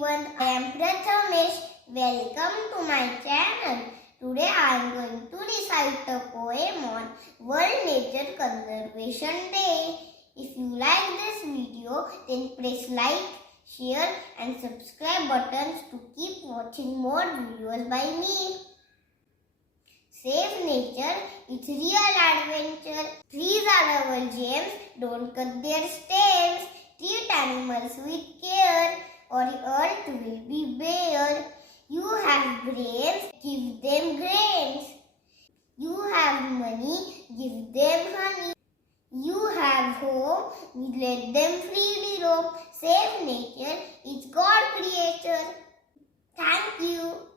everyone, I am Prathamesh. Welcome to my channel. Today I am going to recite a poem on World Nature Conservation Day. If you like this video, then press like, share and subscribe buttons to keep watching more videos by me. Save nature, it's real adventure. Trees are our gems, don't cut their stems. Treat animals with care, or earth will be bare. You have brains, give them grains. You have money, give them honey. You have home, let them freely roam. Save nature, it's God creator. Thank you.